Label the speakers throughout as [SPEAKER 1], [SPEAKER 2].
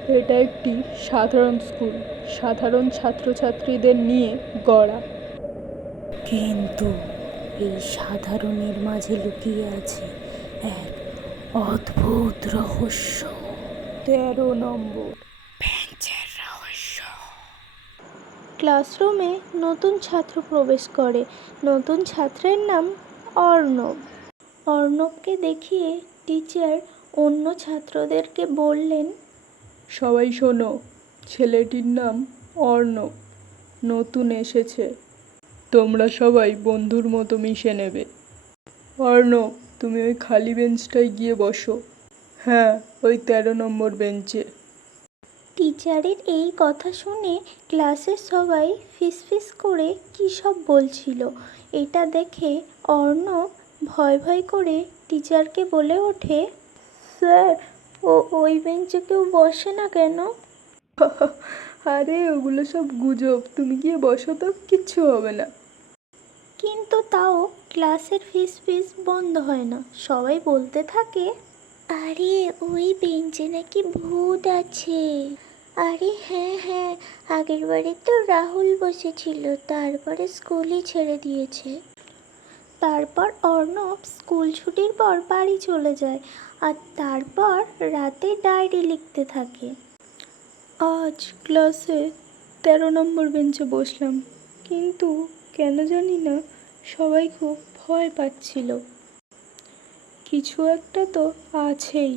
[SPEAKER 1] এটা একটি সাধারণ স্কুল, সাধারণ ছাত্রছাত্রীদের নিয়ে গড়া।
[SPEAKER 2] কিন্তু এই সাধারণের মাঝে লুকিয়ে আছে এক অদ্ভুত রহস্য।
[SPEAKER 1] 13 নম্বর
[SPEAKER 2] বেঞ্চের রহস্য।
[SPEAKER 3] ক্লাসরুমে নতুন ছাত্র প্রবেশ করে। নতুন ছাত্রের নাম অর্ণব। অর্ণবকে দেখিয়ে টিচার অন্য ছাত্রদেরকে বললেন,
[SPEAKER 1] সবাই শোনো, ছেলেটির নাম অর্ণব, নতুন এসেছে। তোমরা সবাই বন্ধুর মতো মিশে নেবে। অর্ণব, তুমি ওই খালি বেঞ্চটায় গিয়ে বসো। হ্যাঁ, ওই 13 নম্বর বেঞ্চে।
[SPEAKER 3] টিচারের এই কথা শুনে ক্লাসের সবাই ফিসফিস করে কী সব বলছিল। এটা দেখে অর্ণব ভয় ভয় করে টিচারকে বলে ওঠে, স্যার, ওই বেঞ্চে কেউ বসে না কেন?
[SPEAKER 1] আরে ওগুলো সব গুজব, তুমি গিয়ে বসো তো, কিচ্ছু হবে না।
[SPEAKER 3] কিন্তু তাও ক্লাসের ফিসফিস বন্ধ হয় না। সবাই বলতে থাকে, আরে ওই বেঞ্চে নাকি ভূত আছে। আরে হ্যাঁ হ্যাঁ, আগের বারে তো রাহুল বসেছিল, তারপরে স্কুলই ছেড়ে দিয়েছে। তারপর অর্ণব স্কুল ছুটির পর বাড়ি চলে যায় আর তারপর রাতে ডায়েরি লিখতে থাকে।
[SPEAKER 1] আজ ক্লাসে 13 নম্বর বেঞ্চে বসলাম, কিন্তু কেন জানি না সবাই খুব ভয় পাচ্ছিল। কিছু একটা তো আছেই।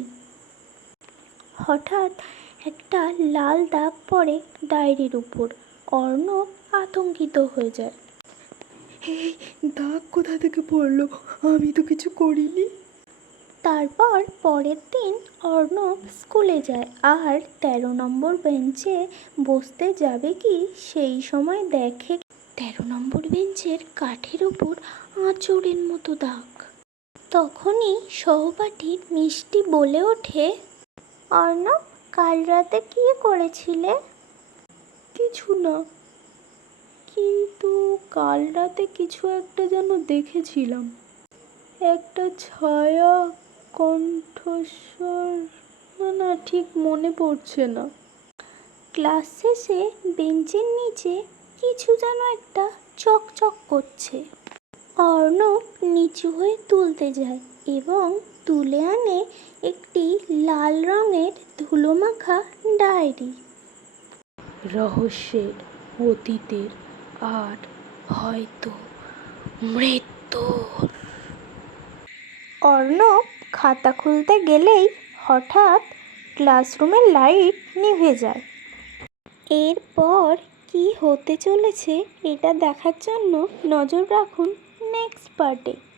[SPEAKER 3] হঠাৎ একটা লাল দাগ পড়ে ডায়েরির উপর। অর্ণব আতঙ্কিত হয়ে যায়।
[SPEAKER 1] এই দাগ কোথা থেকে পড়লো? আমি তো কিছু করিনি।
[SPEAKER 3] তারপর পরের দিন অর্ণব স্কুলে যায় আর 13 নম্বর বেঞ্চে বসতে যাবে কি সেই সময় দেখে 13 নম্বর বেঞ্চের কাঠের ওপর আঁচড়ের মতো দাগ। তখনই সহপাঠী মিষ্টি বলে ওঠে, অর্ণব, কাল রাতে কি করেছিলে?
[SPEAKER 1] কিছু না, কিন্তু কাল রাতে কিছু একটা যেন দেখেছিলাম। একটা ছায়া, কণ্ঠস্বর, না ঠিক মনে পড়ছে না।
[SPEAKER 3] ক্লাস শেষে বেঞ্চের নিচে কিছু যেন একটা চকচক করছে। অর্ণব নিচু হয়ে তুলতে যায় এবং তুলে আনে একটি লাল রঙের ধুলোমাখা ডায়েরি।
[SPEAKER 2] রহস্যের, অতীতের আর হয়তো মৃত্যুর।
[SPEAKER 3] অর্ণব খাতা খুলতে গেলেই হঠাৎ ক্লাসরুমের লাইট নিভে যায়। এরপর কি হতে চলেছে এটা দেখার জন্য নজর রাখুন নেক্সট পার্টে।